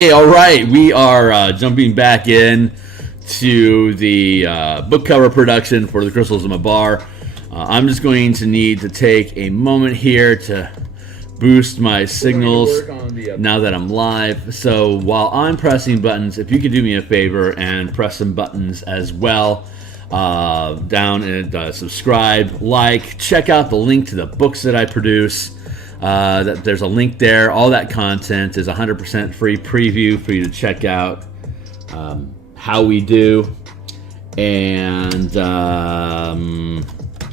Hey, all right, we are jumping back in to the book cover production for the Crystals of Mabar. I'm just going to need to take a moment here to boost my signals now that I'm live. So while I'm pressing buttons, if you could do me a favor and press some buttons as well, down and subscribe, like, check out the link to the books that I produce. There's a link there. All that content is 100% free preview for you to check out how we do, and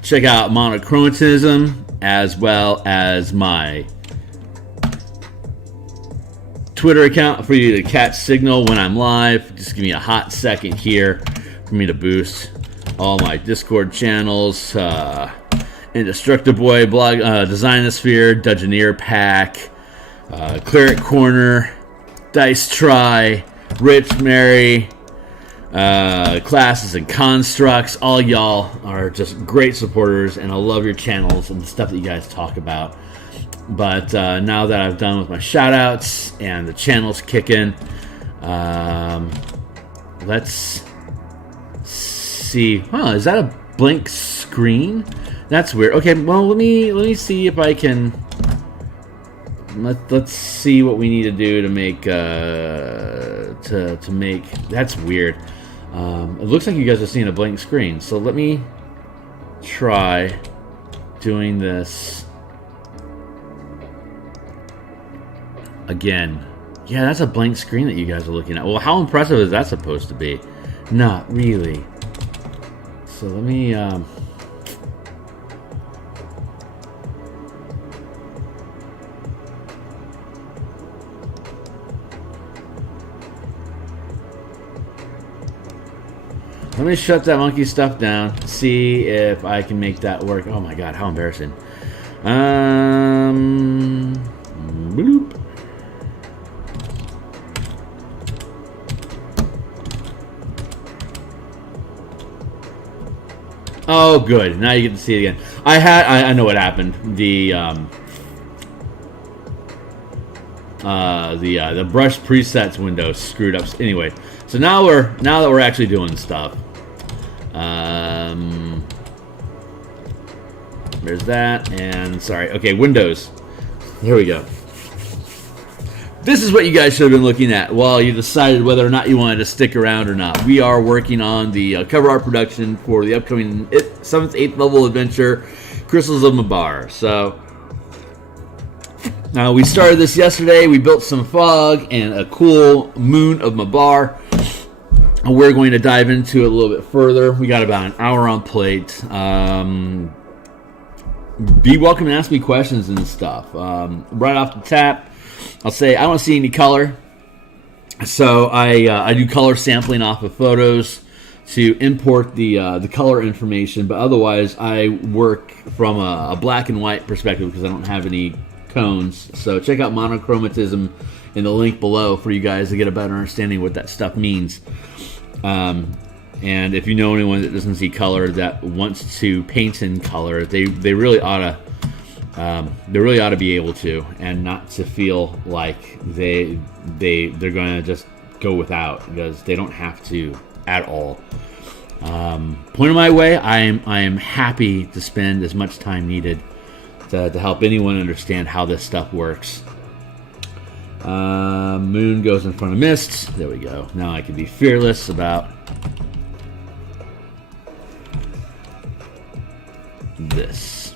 check out monochromatism as well as my Twitter account for you to catch signal when I'm live. Just give me a hot second here for me to boost all my Discord channels. Indestructible Blog, Designosphere, Dungeoneer Pack, Cleric Corner, Dice Try, Rich Mary, Classes and Constructs. All y'all are just great supporters, and I love your channels and the stuff that you guys talk about. But now that I've done with my shout-outs and the channels kicking, let's see. Is that a blank screen? That's weird. Okay, well, let me see if I can. Let's see what we need to do to make to make. That's weird. It looks like you guys are seeing a blank screen. So let me try doing this again. Yeah, that's a blank screen that you guys are looking at. Well, how impressive is that supposed to be? Not really. So let me. Let me shut that monkey stuff down, see if I can make that work. Oh my god, how embarrassing. Bloop. Oh good, now you get to see it again. I know what happened. The brush presets window screwed up. Anyway, so now that we're actually doing stuff. There's that, and sorry. Okay, Windows. Here we go. This is what you guys should have been looking at while you decided whether or not you wanted to stick around or not. We are working on the cover art production for the upcoming 7th, 8th level adventure, Crystals of Mabar. So, we started this yesterday. We built some fog and a cool moon of Mabar. We're going to dive into it a little bit further. We got about an hour on plate. Be welcome to ask me questions and stuff. Right off the tap, I'll say I don't see any color. So I do color sampling off of photos to import the color information. But otherwise, I work from a black and white perspective because I don't have any cones. So check out monochromatism in the link below for you guys to get a better understanding of what that stuff means. And if you know anyone that doesn't see color that wants to paint in color, they really ought to be able to, and not to feel like they're going to just go without, because they don't have to at all. Point of my way, I am happy to spend as much time needed to help anyone understand how this stuff works. Moon goes in front of mist. There we go. Now I can be fearless about this.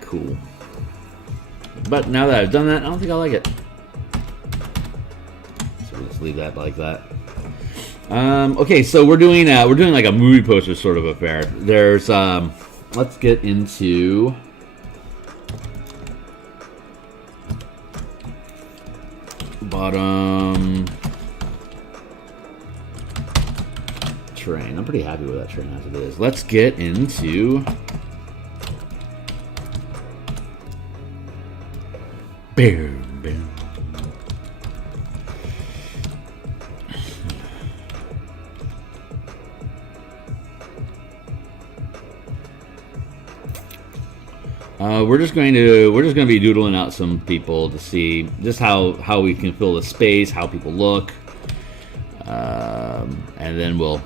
Cool. But now that I've done that, I don't think I like it. So we'll just leave that like that. Okay, so we're doing like a movie poster sort of affair. There's let's get into bottom terrain. I'm pretty happy with that terrain as it is. Let's get into boom, boom. We're just going to be doodling out some people to see just how we can fill the space, how people look, and then we'll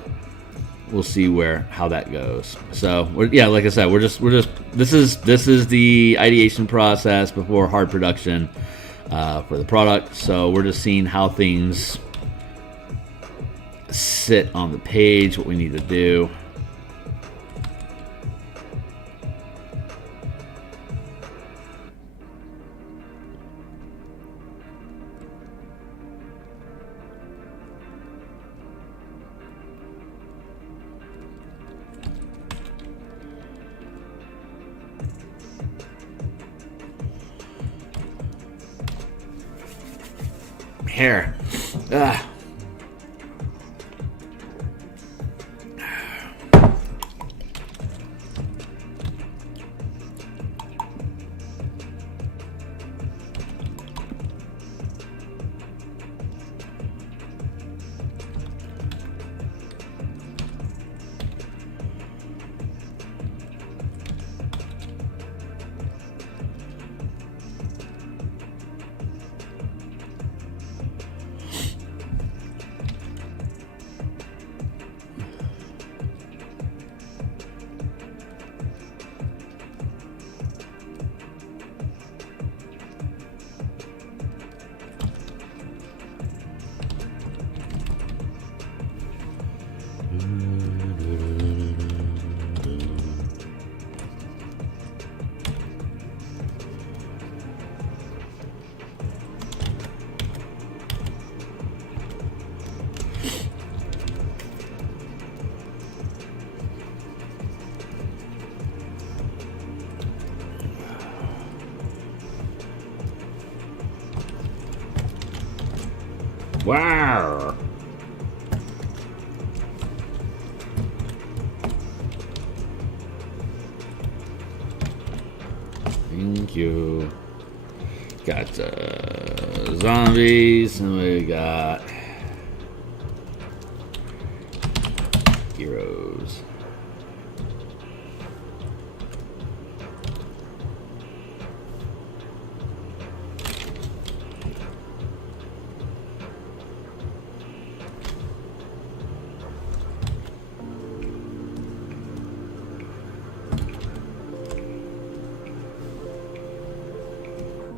see how that goes. So like I said, we're just this is the ideation process before hard production for the product. So we're just seeing how things sit on the page, what we need to do. Hair. Wow. Thank you. Got zombies, and we got heroes.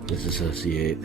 Disassociate.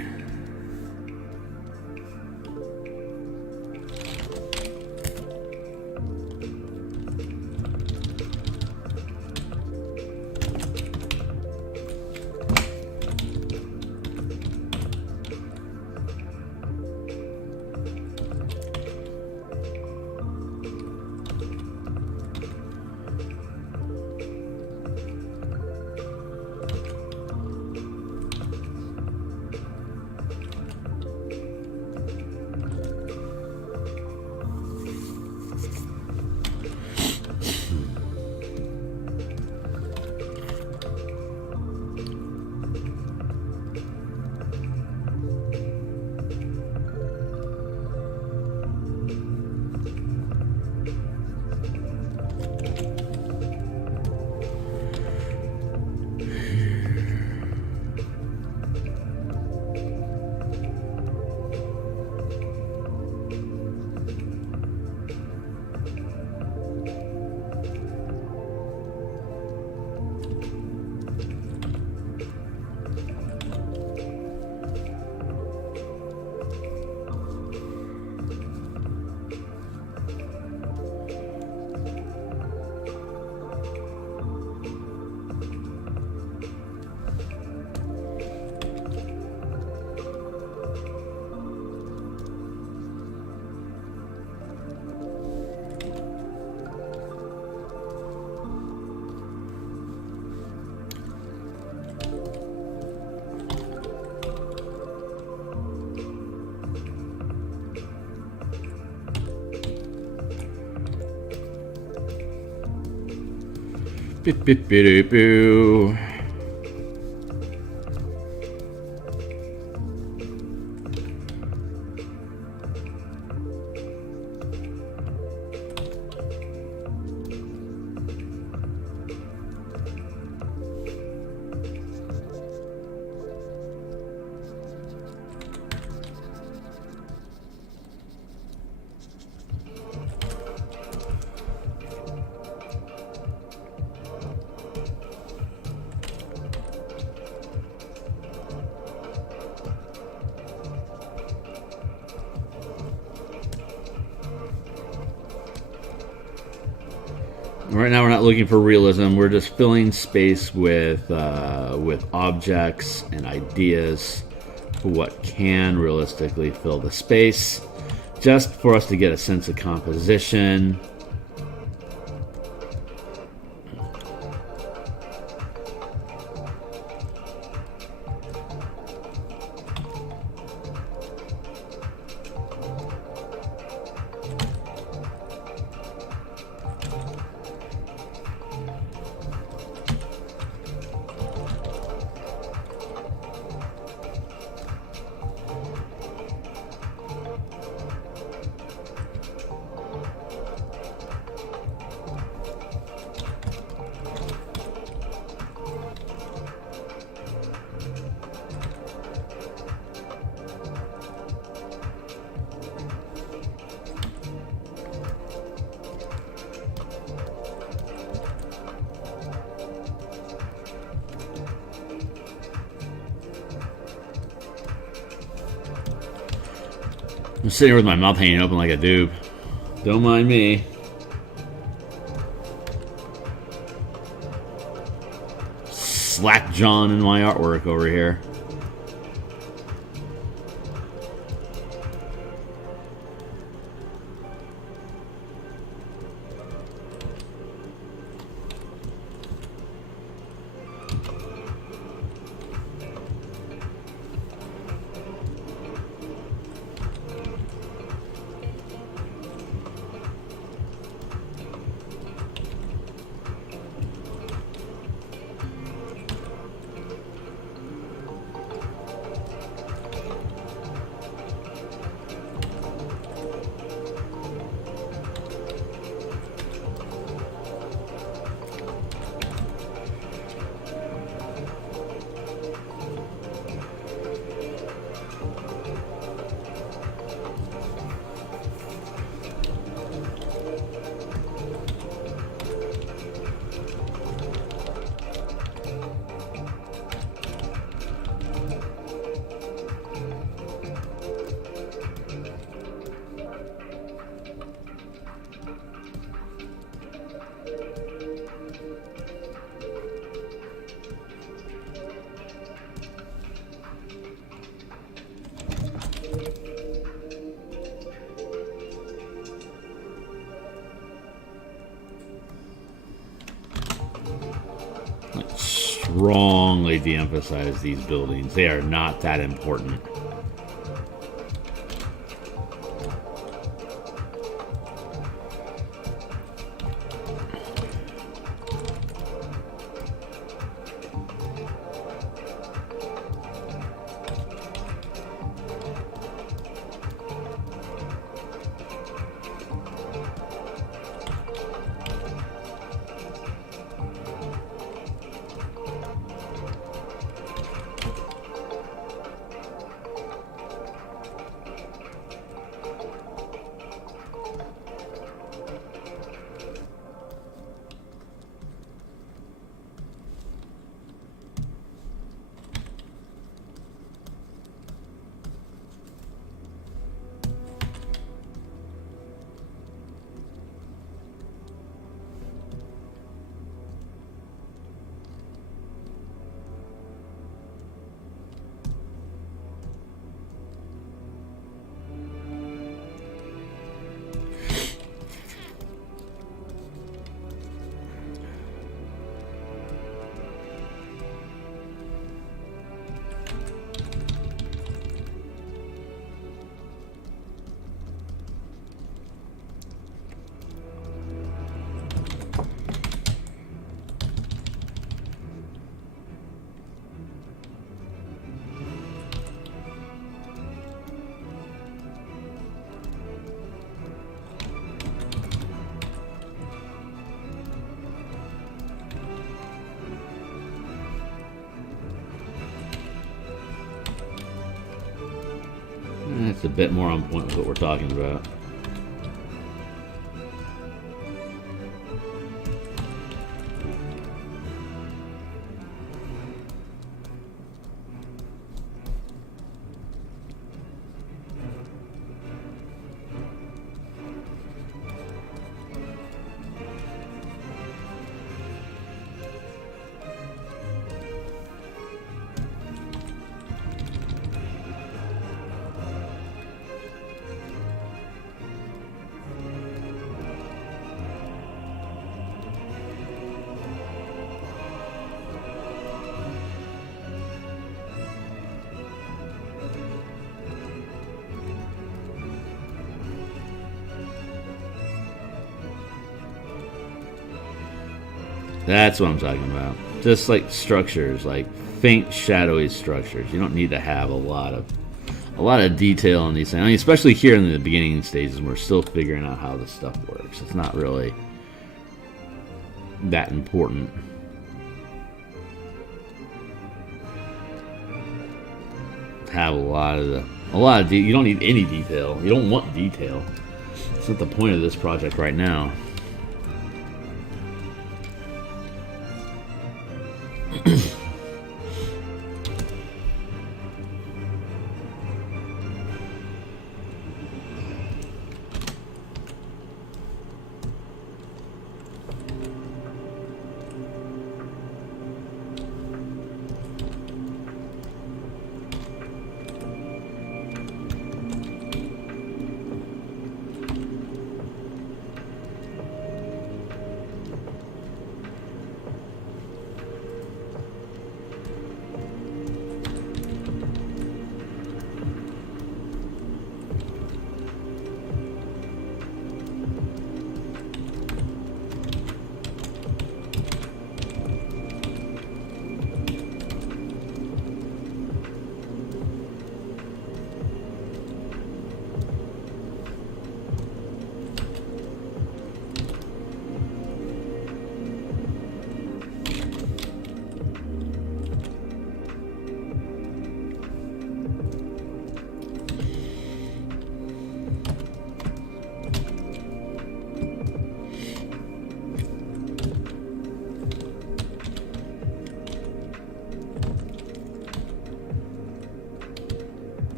Boo. Right now we're not looking for realism. We're just filling space with objects and ideas for what can realistically fill the space, just for us to get a sense of composition. I'm sitting here with my mouth hanging open like a dupe. Don't mind me. Slack John in my artwork over here. Strongly de-emphasize these buildings. They are not that important. It's a bit more on point with what we're talking about. That's what I'm talking about. Just like structures, like faint, shadowy structures. You don't need to have a lot of detail on these things. I mean, especially here in the beginning stages, we're still figuring out how this stuff works. It's not really that important. Have a lot of you don't need any detail. You don't want detail. It's not the point of this project right now.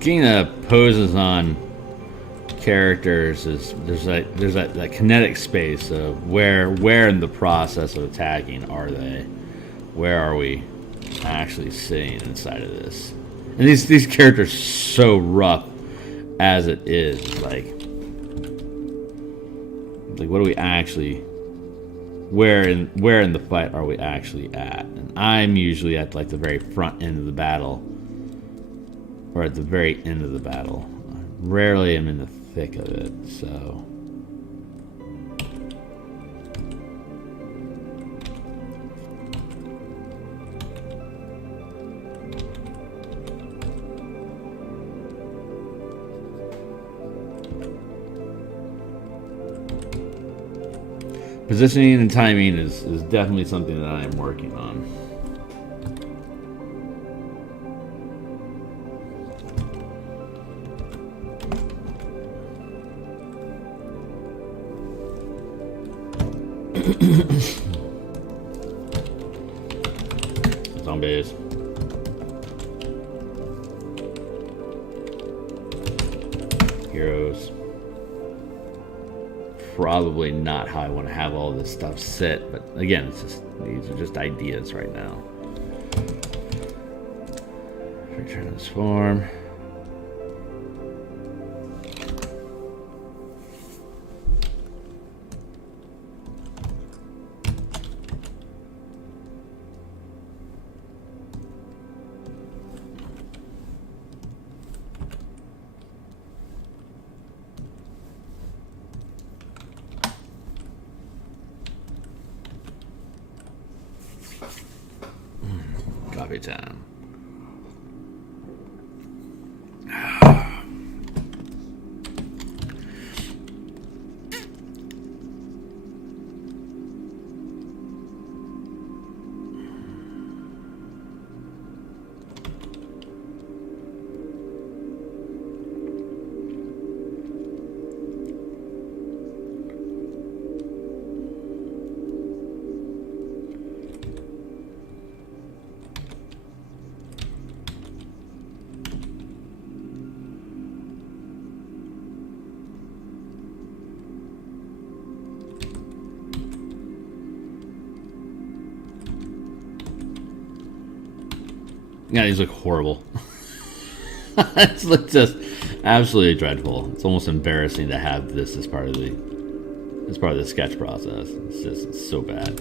getting the poses on characters is there's that kinetic space of where in the process of attacking are they? Where are we actually sitting inside of this? And these characters are so rough as it is. Like what are we actually? Where in the fight are we actually at? And I'm usually at like the very front end of the battle, or at the very end of the battle. Rarely am in the thick of it, so. Positioning and timing is definitely something that I am working on. Zombies. Heroes. Probably not how I want to have all this stuff sit, but again, it's just these are just ideas right now. Return this form. Coffee time. Yeah, these look horrible. These look just absolutely dreadful. It's almost embarrassing to have this as part of the sketch process. It's so bad.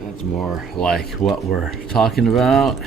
That's more like what we're talking about.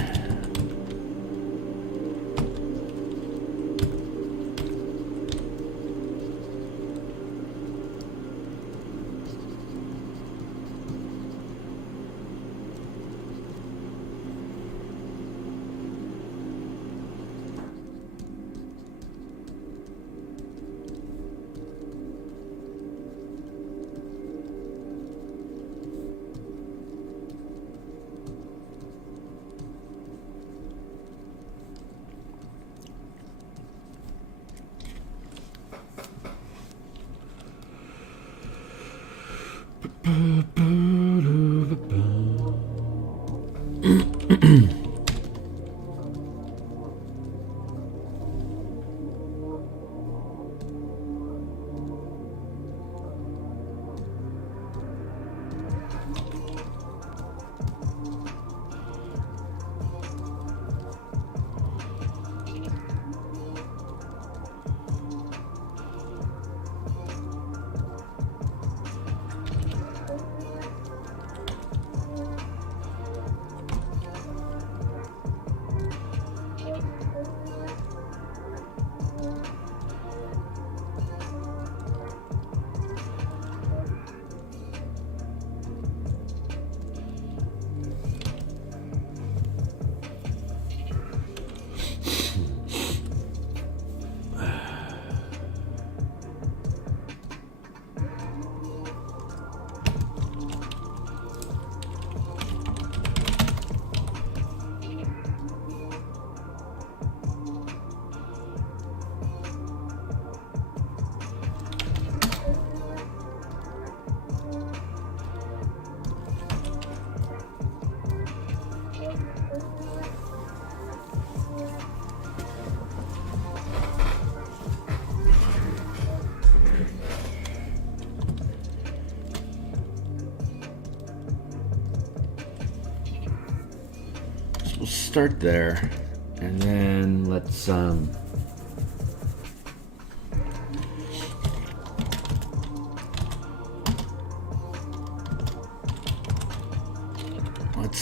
We'll start there, and then let's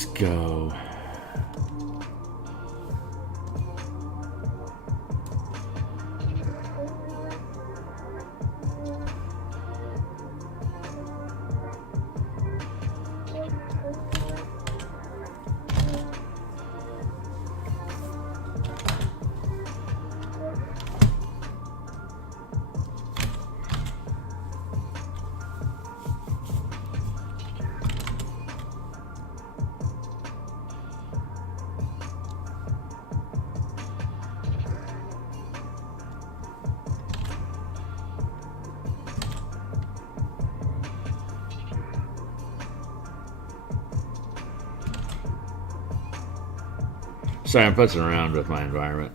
go. Sorry, I'm putzing around with my environment.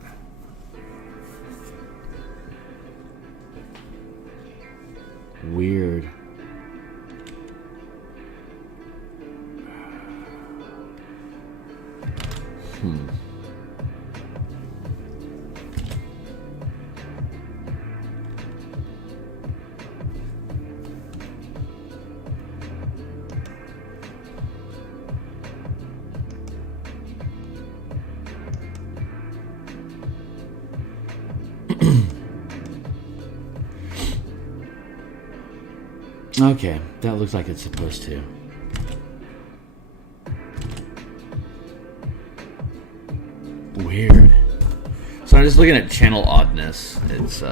Weird. Okay, that looks like it's supposed to. Weird. So I'm just looking at channel oddness. It's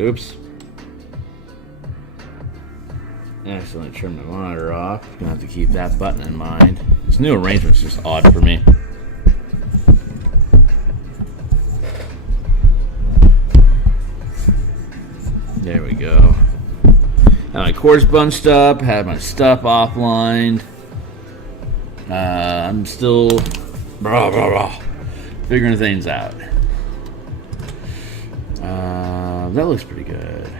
oops. I accidentally turned my monitor off. Gonna have to keep that button in mind. This new arrangement's just odd for me. There we go. Had my cores bunched up, had my stuff offline. I'm still figuring things out. That looks pretty good.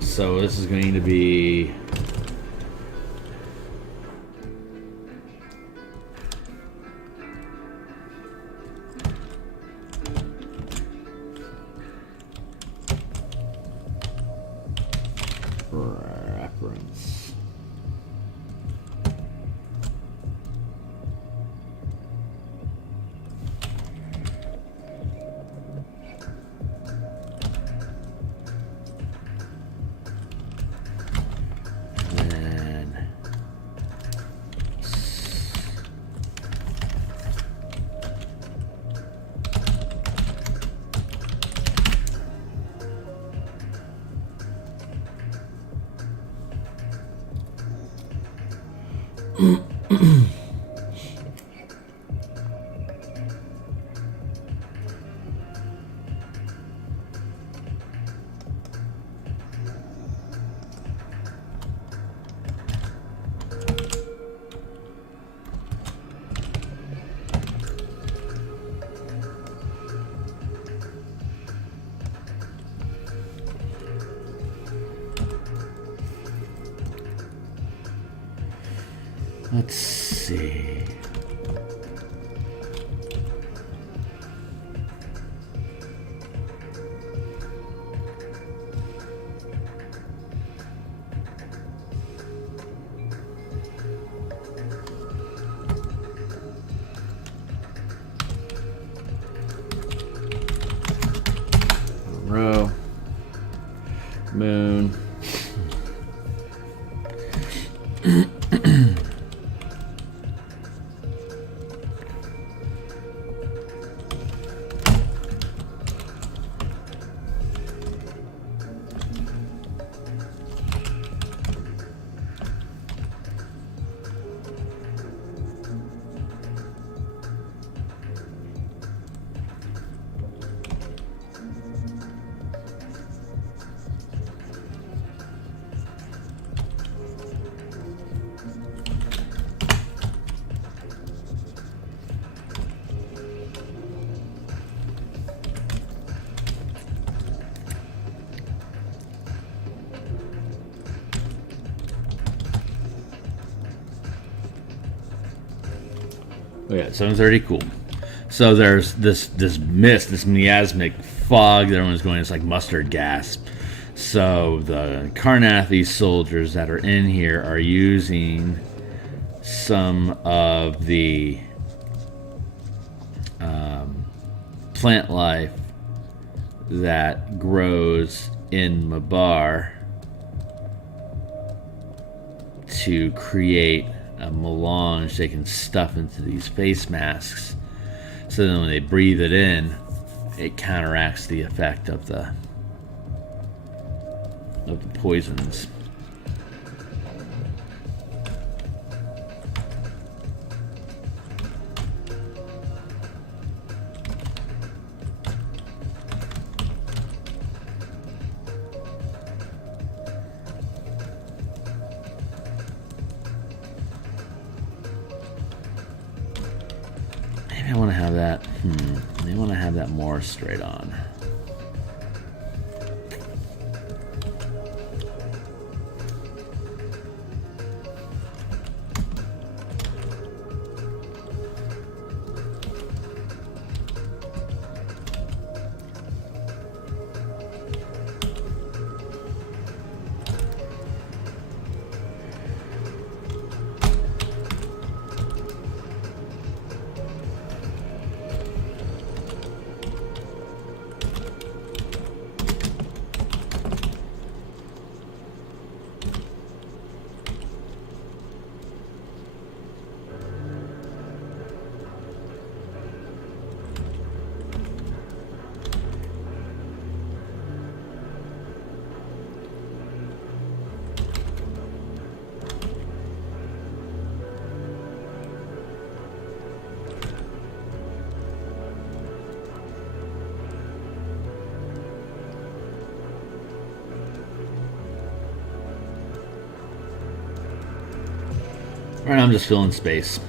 So this is going to be reference. Let's see. Row, moon. Oh yeah, 7:30, cool. So there's this mist, this miasmic fog that everyone's going, it's like mustard gas. So the Karnathi soldiers that are in here are using some of the plant life that grows in Mabar to create a melange they can stuff into these face masks, so then when they breathe it in, it counteracts the effect of the poisons. I want to have that. I want to have that more straight on. Right now I'm just filling space.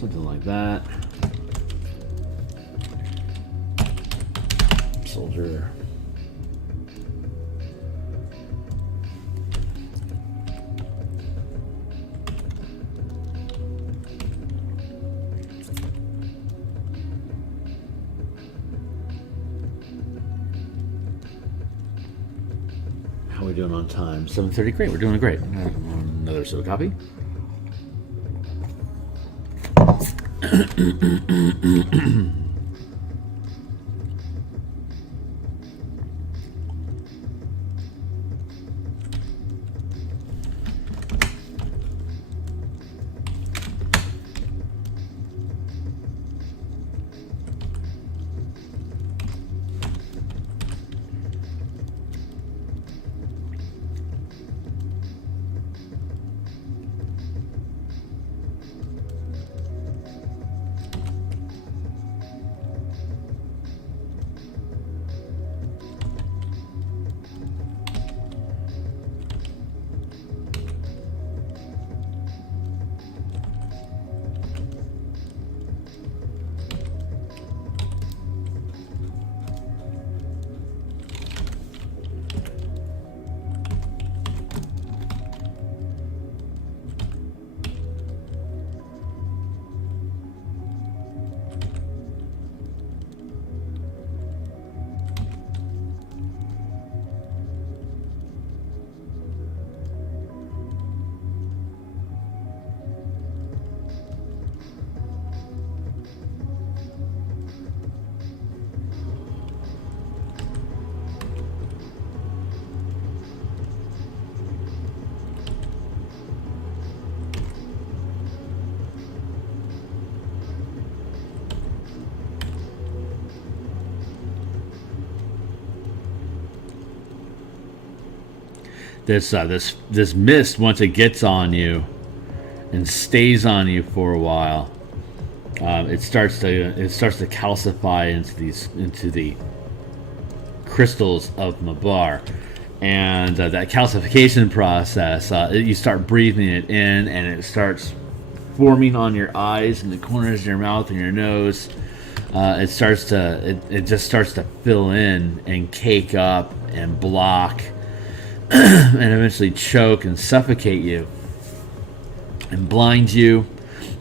Something like that. Soldier. How are we doing on time? 7:30. Great. We're doing great. Another soda copy. This mist, once it gets on you and stays on you for a while, it starts to calcify into the crystals of Mabar, and that calcification process, you start breathing it in, and it starts forming on your eyes and the corners of your mouth and your nose. It just starts to fill in and cake up and block. And eventually choke and suffocate you and blind you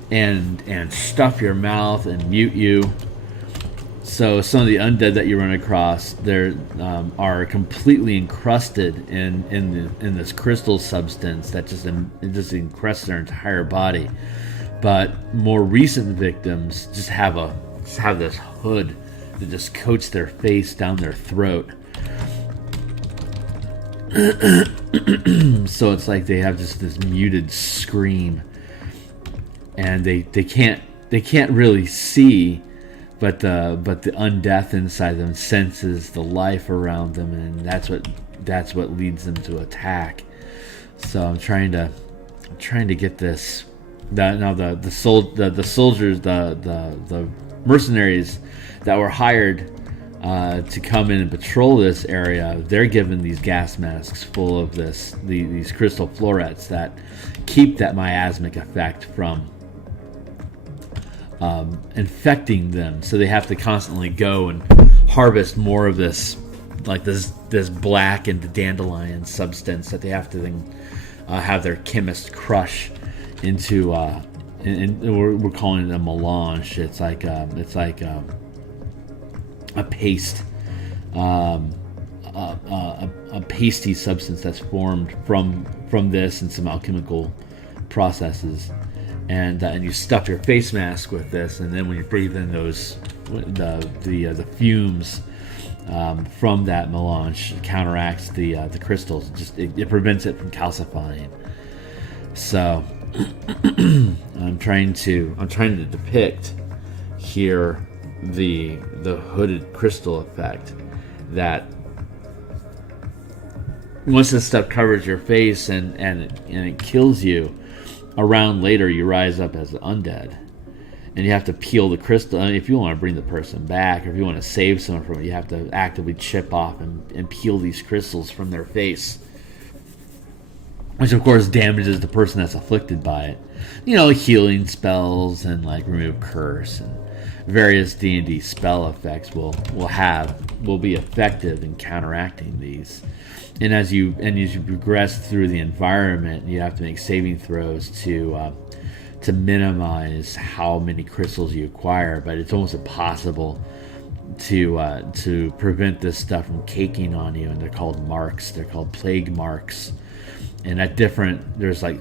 and stuff your mouth and mute you. So some of the undead that you run across there are completely encrusted in this crystal substance that just encrusts their entire body. But more recent victims just have this hood that just coats their face down their throat. So it's like they have just this muted scream, and they can't really see, but the undeath inside them senses the life around them, and that's what leads them to attack. So I'm trying to get this. Now the soldiers, the mercenaries that were hired to come in and patrol this area, they're given these gas masks full of these crystal florets that keep that miasmic effect from infecting them. So they have to constantly go and harvest more of this black and dandelion substance that they have to then have their chemist crush into. And we're calling it a melange. It's like a paste, a pasty substance that's formed from this and some alchemical processes, and you stuff your face mask with this, and then when you breathe in the fumes from that melange, it counteracts the crystals. It prevents it from calcifying. So I'm trying to depict here the hooded crystal effect, that once this stuff covers your face and it kills you, a round later you rise up as undead, and you have to peel the crystal. If you want to bring the person back, or if you want to save someone from it, you have to actively chip off and peel these crystals from their face. which of course damages the person that's afflicted by it. You know, healing spells and like remove curse and various D&D spell effects will be effective in counteracting these. And as you progress through the environment, you have to make saving throws to minimize how many crystals you acquire. But it's almost impossible to prevent this stuff from caking on you. And they're called marks. They're called plague marks. And there's like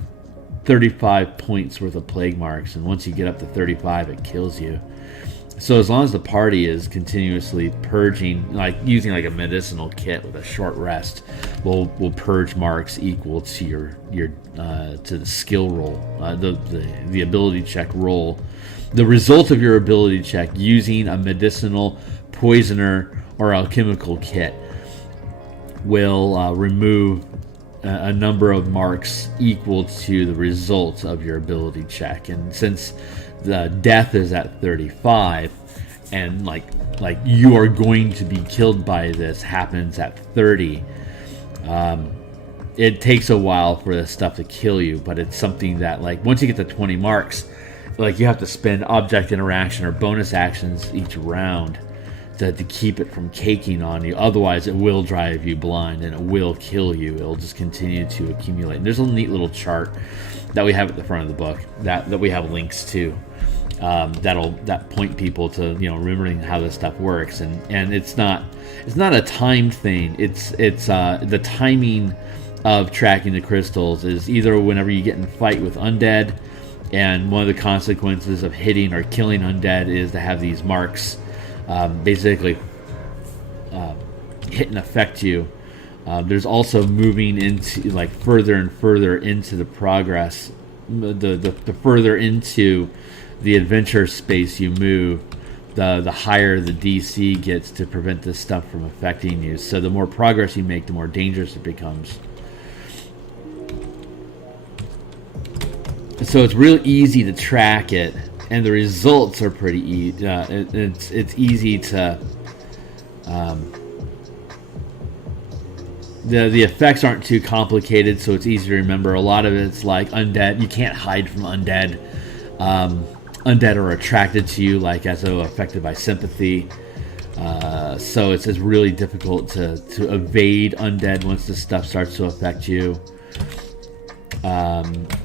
35 points worth of plague marks, and once you get up to 35, it kills you. So as long as the party is continuously purging, like using like a medicinal kit with a short rest, will purge marks equal to your to the skill roll, the ability check roll. The result of your ability check using a medicinal, poisoner, or alchemical kit will remove a number of marks equal to the results of your ability check. And since the death is at 35, and like you are going to be killed by this happens at 30, it takes a while for this stuff to kill you. But it's something that, like, once you get to 20 marks, like, you have to spend object interaction or bonus actions each round to keep it from caking on you. Otherwise, it will drive you blind and it will kill you. It'll just continue to accumulate. And there's a neat little chart that we have at the front of the book that we have links to, that point people to, you know, remembering how this stuff works. And it's not a timed thing. It's the timing of tracking the crystals is either whenever you get in a fight with undead, and one of the consequences of hitting or killing undead is to have these marks basically hit and affect you. There's also moving into, like, further and further into the progress, the further into the adventure space you move, the higher the DC gets to prevent this stuff from affecting you. So the more progress you make, the more dangerous it becomes. So it's real easy to track it, and the results are pretty easy. It's easy to the effects aren't too complicated, so it's easy to remember. A lot of it's like undead. You can't hide from undead. Undead are attracted to you, like, as though affected by sympathy. So it's really difficult to evade undead once this stuff starts to affect you.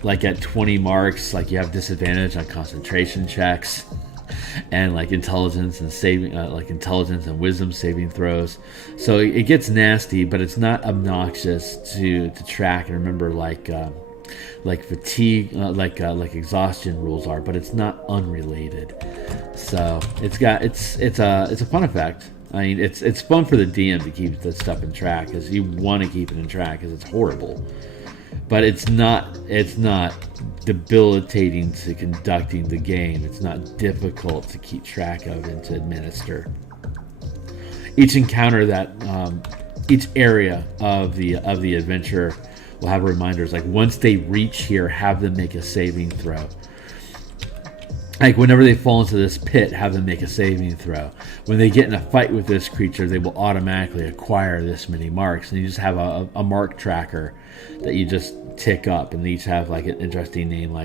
Like at 20 marks, like, you have disadvantage on concentration checks and like intelligence and intelligence and wisdom saving throws. So it gets nasty, but it's not obnoxious to track and remember, like fatigue, like exhaustion rules are, but it's not unrelated. So it's a fun effect. I mean, it's fun for the DM to keep this stuff in track, because you want to keep it in track, because it's horrible. But it's not debilitating to conducting the game. It's not difficult to keep track of and to administer. Each encounter each area of the adventure will have reminders. Like, once they reach here, have them make a saving throw. Like, whenever they fall into this pit, have them make a saving throw. When they get in a fight with this creature, they will automatically acquire this many marks. And you just have a mark tracker that you just tick up, and they each have like an interesting name,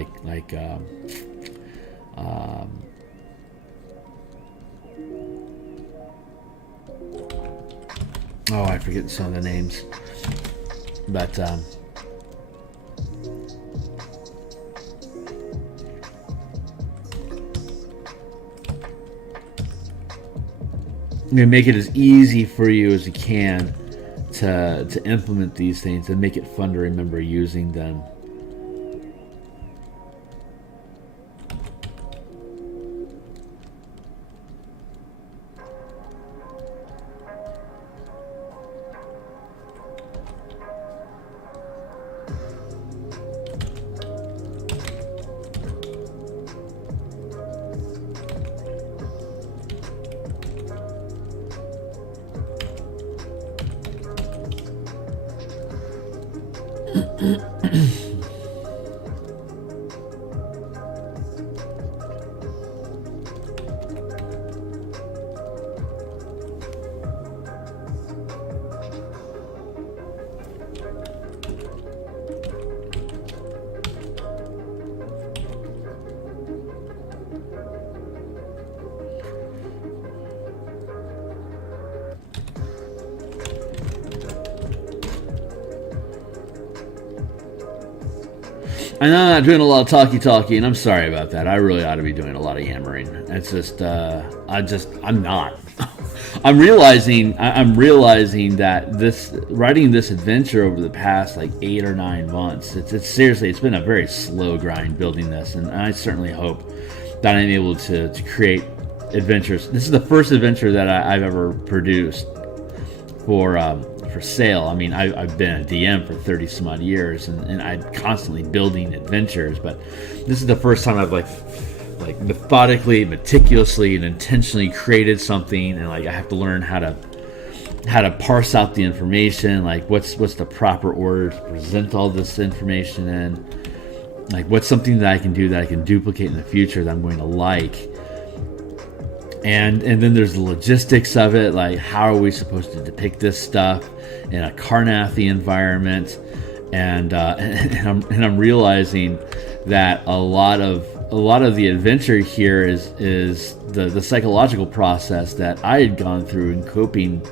oh, I forget some of the names, but you make it as easy for you as you can to implement these things and make it fun to remember using them. I know I'm not doing a lot of talky, and I'm sorry about that. I really ought to be doing a lot of yammering. It's just, I'm not. I'm realizing that writing this adventure over the past like 8 or 9 months, it's seriously, it's been a very slow grind building this, and I certainly hope that I'm able to create adventures. This is the first adventure that I've ever produced for sale. I mean, I've been a DM for 30 some odd years, and I'm constantly building adventures, but this is the first time I've like methodically, meticulously, and intentionally created something, and like I have to learn how to parse out the information, like what's the proper order to present all this information in, like what's something that I can do that I can duplicate in the future that I'm going to like. And then there's the logistics of it, like how are we supposed to depict this stuff in a Carnathy environment, and I'm realizing that a lot of the adventure here is the psychological process that I had gone through in coping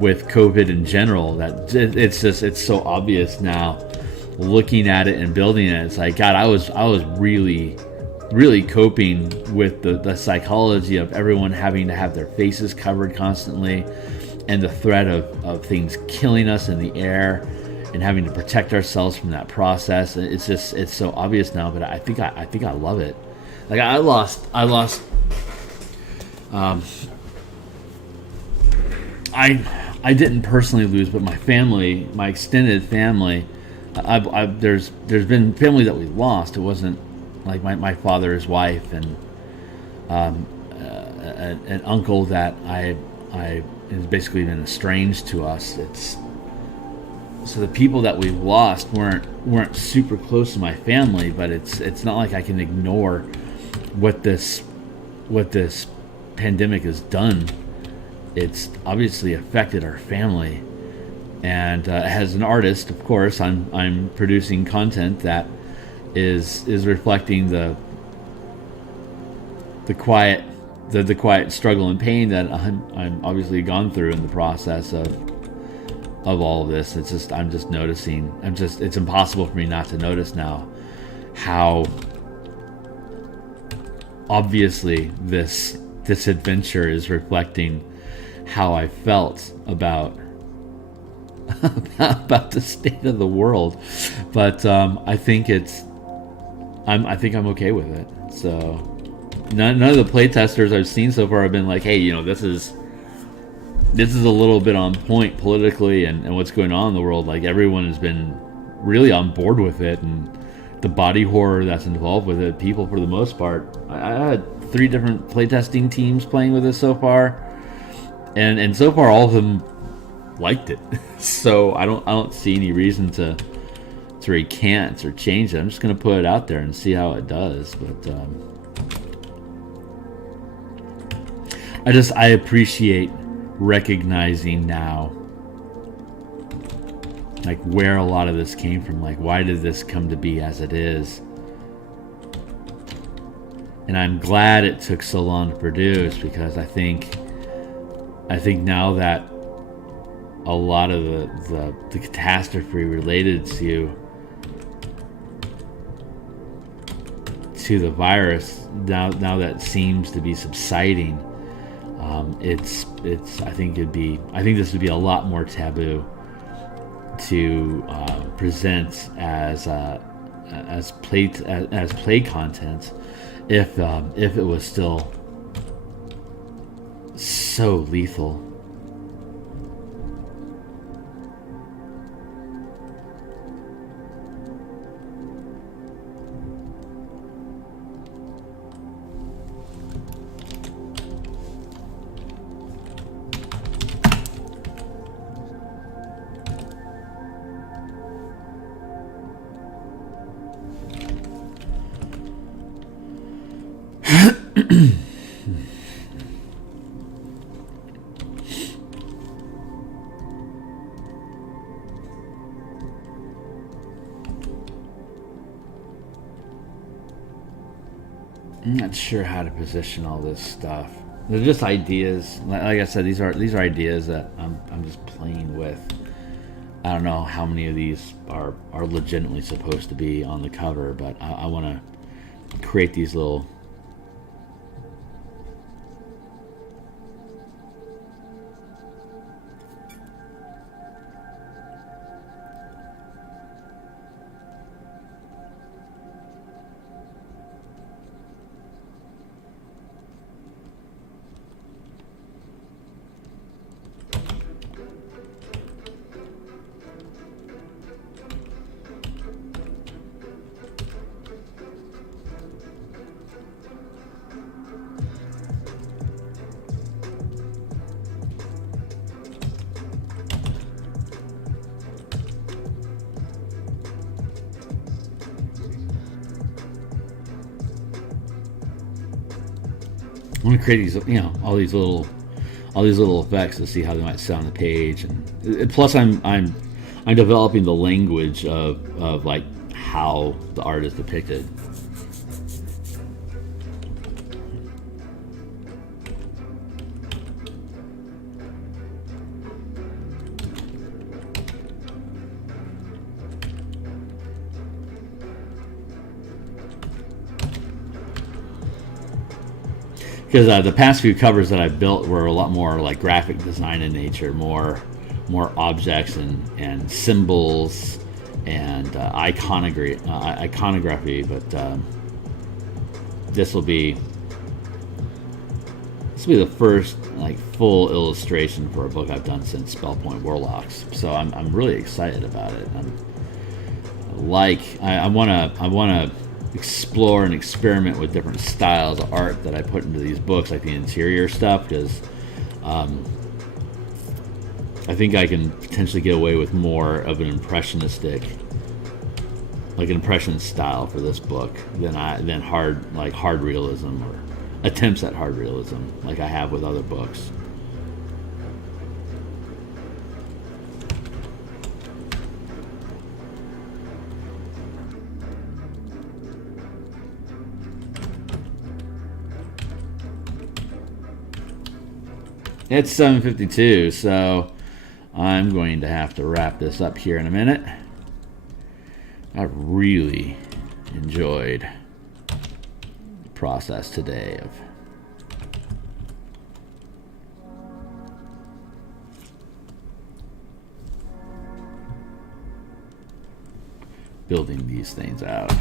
with COVID in general. That it's so obvious now, looking at it and building it. It's like, God, I was really coping with the psychology of everyone having to have their faces covered constantly, and the threat of things killing us in the air, and having to protect ourselves from that process. It's so obvious now, but I think I love it. Like I lost I didn't personally lose, but my family, my extended family, there's been family that we lost. It wasn't like my father's wife and an uncle that I has basically been estranged to us. So the people that we've lost weren't super close to my family, but it's not like I can ignore what this pandemic has done. It's obviously affected our family, and as an artist, of course, I'm producing content that is reflecting the quiet struggle and pain that I'm obviously gone through in the process of all of this. I'm just noticing. It's impossible for me not to notice now how obviously this adventure is reflecting how I felt about the state of the world. But I think I'm okay with it. So none of the playtesters I've seen so far have been like, hey, this is a little bit on point politically and what's going on in the world. Like, everyone has been really on board with it, and the body horror that's involved with it. People, for the most part, I had 3 different playtesting teams playing with it so far, and so far all of them liked it. So I don't see any reason to recant or change it. I'm just gonna put it out there and see how it does. But I appreciate recognizing now, like, where a lot of this came from. Like, why did this come to be as it is? And I'm glad it took so long to produce, because I think now that a lot of the catastrophe related to the virus, now that seems to be subsiding, I think this would be a lot more taboo to present as play content if it was still so lethal. I'm not sure how to position all this stuff. They're just ideas. Like I said, these are ideas that I'm just playing with. I don't know how many of these are legitimately supposed to be on the cover, but I want to create these little I want to create these, all these little effects to see how they might sound on the page, and plus I'm developing the language of like how the art is depicted. Because the past few covers that I built were a lot more like graphic design in nature, more objects and symbols and iconography. But this will be the first like full illustration for a book I've done since Spellpoint Warlocks. So I'm really excited about it. I want to explore and experiment with different styles of art that I put into these books, like the interior stuff, because I think I can potentially get away with more of an impression style for this book than hard realism or attempts at hard realism like I have with other books. It's 7:52, so I'm going to have to wrap this up here in a minute. I really enjoyed the process today of building these things out.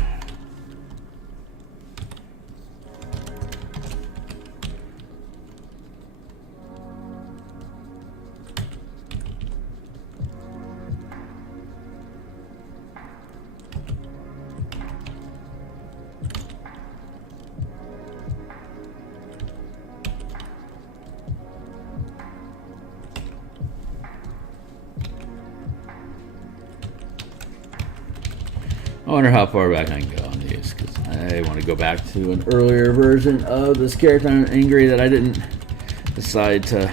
I wonder how far back I can go on these, because I want to go back to an earlier version of this character. I'm angry that I didn't decide to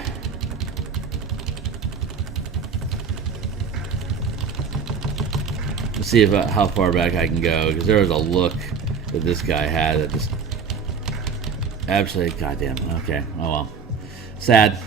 see how far back I can go, because there was a look that this guy had that just absolutely, goddamn, okay, oh well, sad.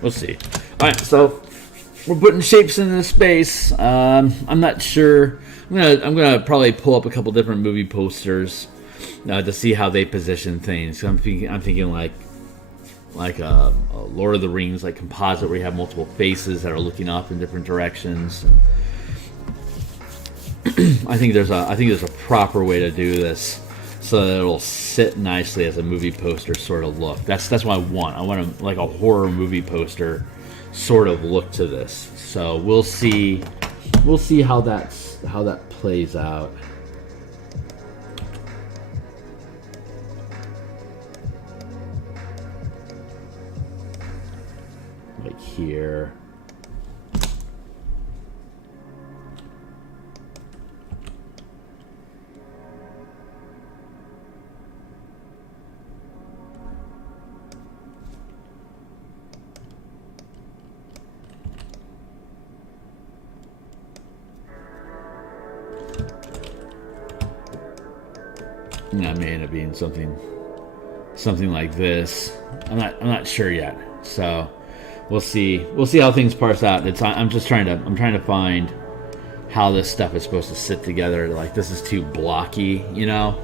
We'll see. All right, so we're putting shapes into space. I'm not sure. I'm gonna probably pull up a couple different movie posters to see how they position things. I'm thinking like a Lord of the Rings like composite where you have multiple faces that are looking off in different directions. I think there's a proper way to do this so that it'll sit nicely as a movie poster sort of look. That's what I want. I want like a horror movie poster sort of look to this. So we'll see how that plays out. Like here. That may end up being something like this. I'm not sure yet. So we'll see how things parse out. I'm trying to find how this stuff is supposed to sit together. Like this is too blocky, you know.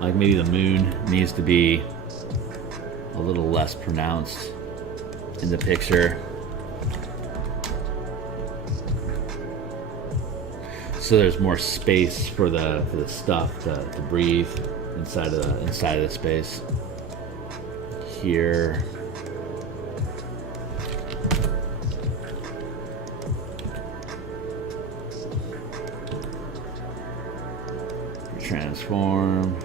Like maybe the moon needs to be a little less pronounced in the picture. So there's more space for the stuff to breathe inside of the space. Here. Transform.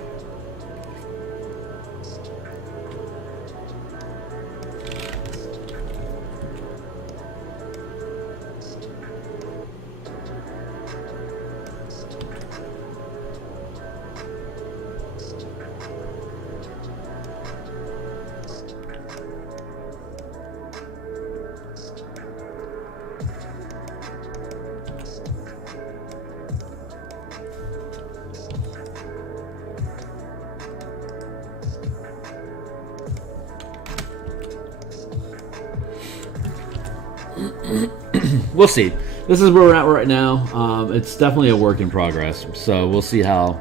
We'll see. This is where we're at right now. It's definitely a work in progress. So we'll see how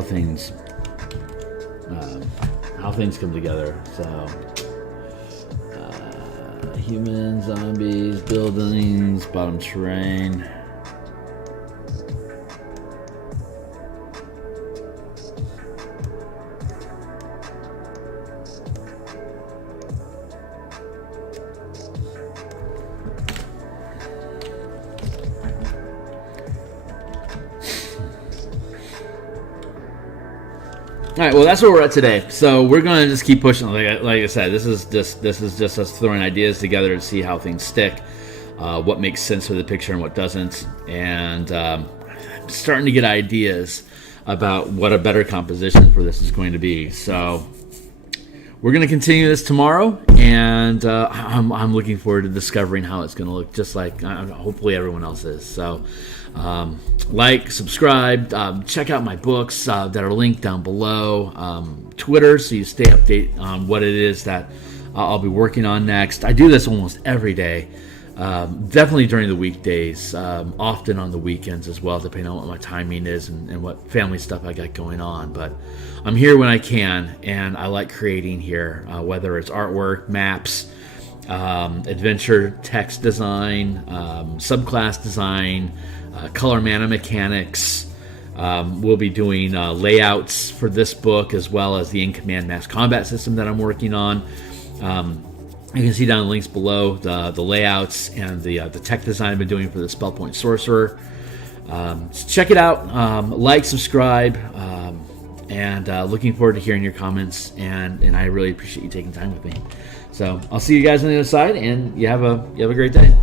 things come together. So humans, zombies, buildings, bottom terrain. All right, well, that's where we're at today. So we're going to just keep pushing. Like I said, this is just us throwing ideas together to see how things stick, what makes sense for the picture and what doesn't, and I'm starting to get ideas about what a better composition for this is going to be. So we're going to continue this tomorrow, and I'm looking forward to discovering how it's going to look, just like hopefully everyone else is. So like, subscribe, check out my books that are linked down below, Twitter, so you stay updated on what it is that I'll be working on next. I do this almost every day, definitely during the weekdays, often on the weekends as well, depending on what my timing is and what family stuff I got going on. But I'm here when I can, and I like creating here, whether it's artwork, maps, adventure text design, subclass design, color mana mechanics. We'll be doing layouts for this book, as well as the in-command mass combat system that I'm working on. You can see down the links below the layouts and the tech design I've been doing for the Spell Point Sorcerer. So check it out. Like, subscribe, and looking forward to hearing your comments. And I really appreciate you taking time with me. So I'll see you guys on the other side, and you have a great day.